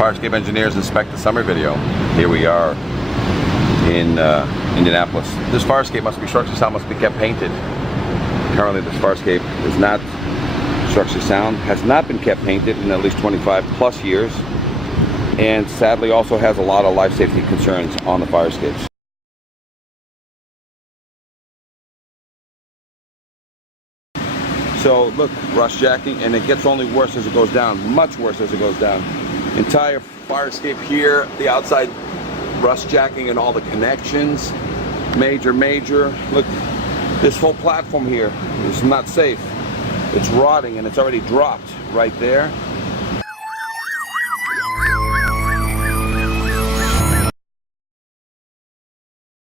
Fire escape engineers inspect the summer video. Here we are in Indianapolis. This fire escape must be structurally sound, must be kept painted. Currently this fire escape is not structurally sound, has not been kept painted in at least 25 plus years, and sadly also has a lot of life safety concerns on the fire escapes. So look, rust jacking, and it gets only worse as it goes down, much worse as it goes down. Entire fire escape here, the outside rust jacking and all the connections, major. Look, this whole platform here is not safe. It's rotting and it's already dropped right there.